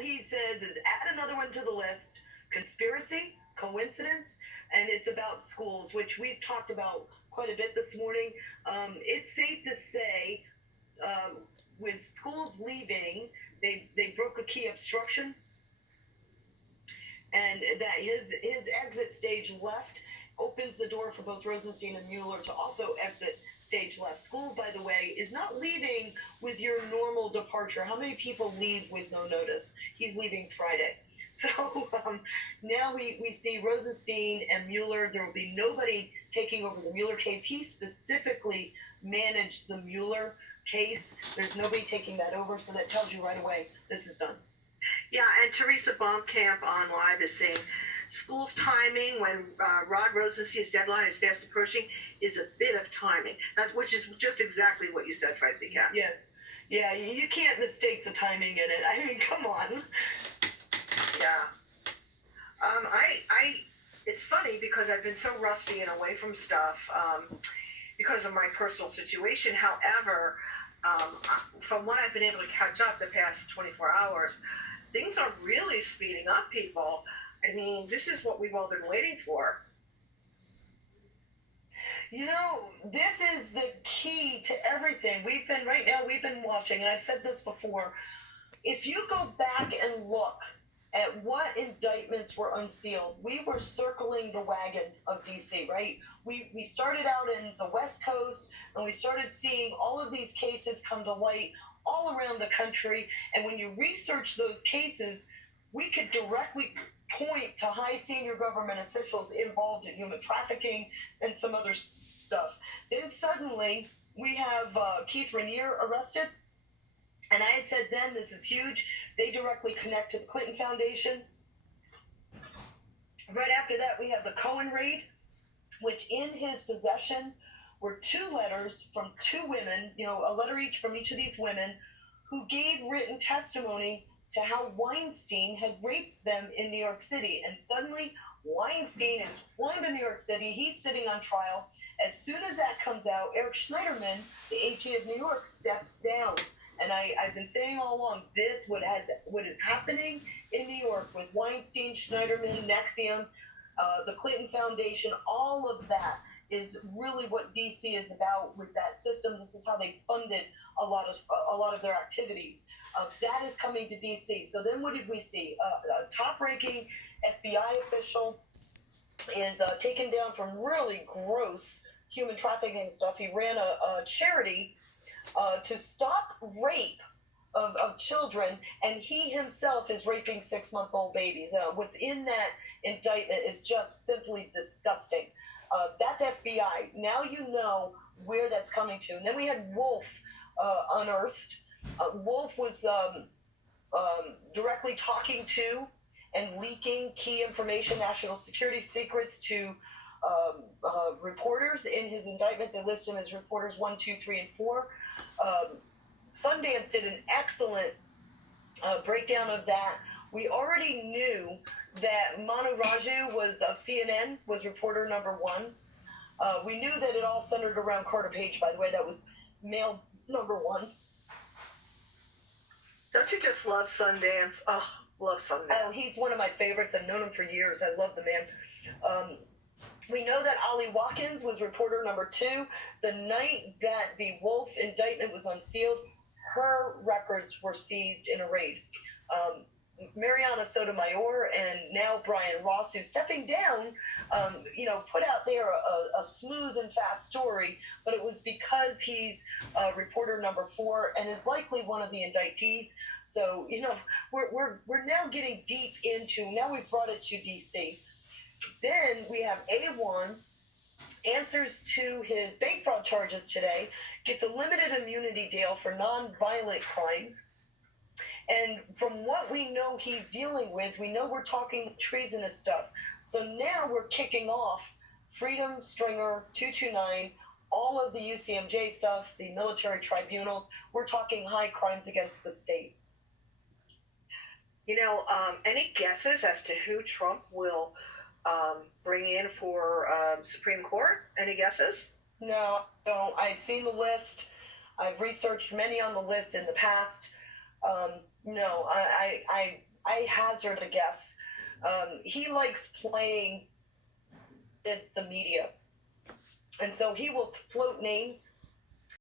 he says is add another one to the list, conspiracy, coincidence, and it's about schools, which we've talked about quite a bit this morning. It's safe to say, uh, with schools leaving, they broke a key obstruction, and that his exit stage left opens the door for both Rosenstein and Mueller to also exit stage left. School, by the way, is not leaving with your normal departure. How many people leave with no notice? He's leaving Friday. So now we see Rosenstein and Mueller. There will be nobody taking over the Mueller case. He specifically managed the Mueller case. There's nobody taking that over, so that tells you right away this is done. Yeah, and Teresa Baumkamp on Live is saying school's timing when Rod Rosenstein's deadline is fast approaching is a bit of timing, which is just exactly what you said, Tracy Cat. Yeah, you can't mistake the timing in it. I mean, come on. Yeah. It's funny because I've been so rusty and away from stuff because of my personal situation. However, from what I've been able to catch up the past 24 hours, things are really speeding up, people. I mean, this is what we've all been waiting for. You know, this is the key to everything. We've been watching, and I've said this before. If you go back and look at what indictments were unsealed, we were circling the wagon of DC, right? We started out in the West Coast, and we started seeing all of these cases come to light all around the country. And when you research those cases, we could directly point to high senior government officials involved in human trafficking and some other stuff. Then suddenly we have Keith Raniere arrested. And I had said then, this is huge. They directly connect to the Clinton Foundation. Right after that, we have the Cohen raid, which in his possession were 2 letters from 2 women, a letter each from each of these women, who gave written testimony to how Weinstein had raped them in New York City. And suddenly, Weinstein is flown to New York City. He's sitting on trial. As soon as that comes out, Eric Schneiderman, the AG of New York, steps down. And I've been saying all along, what is happening in New York with Weinstein, Schneiderman, NXIVM, the Clinton Foundation, all of that is really what DC is about with that system. This is how they funded a lot of their activities. That is coming to DC. So then what did we see? A top-ranking FBI official is taken down from really gross human trafficking stuff. He ran a charity to stop rape of children, and he himself is raping 6-month-old babies. What's in that indictment is just simply disgusting. That's FBI. Now you know where that's coming to. And then we had Wolf unearthed. Wolf was directly talking to and leaking key information, national security secrets to reporters in his indictment. They list him as reporters 1, 2, 3, and 4. Sundance did an excellent breakdown of that. We already knew that Manu Raju of CNN was reporter number 1. We knew that it all centered around Carter Page, by the way. That was male number 1. Don't you just love Sundance? Oh, love Sundance. Oh, he's one of my favorites. I've known him for years. I love the man. We know that Ali Watkins was reporter number 2. The night that the Wolf indictment was unsealed, her records were seized in a raid. Mariana Sotomayor and now Brian Ross, who's stepping down, put out there a smooth and fast story, but it was because he's reporter number 4 and is likely one of the indictees. So, we're now getting deep into, now we've brought it to DC. Then we have A1 answers to his bank fraud charges today, gets a limited immunity deal for non-violent crimes. And from what we know he's dealing with, we know we're talking treasonous stuff. So now we're kicking off Freedom, Stringer, 229, all of the UCMJ stuff, the military tribunals. We're talking high crimes against the state. Any guesses as to who Trump will bring in for Supreme Court? Any guesses? No, I've seen the list. I've researched many on the list in the past. No, I hazard a guess. He likes playing the media, and so he will float names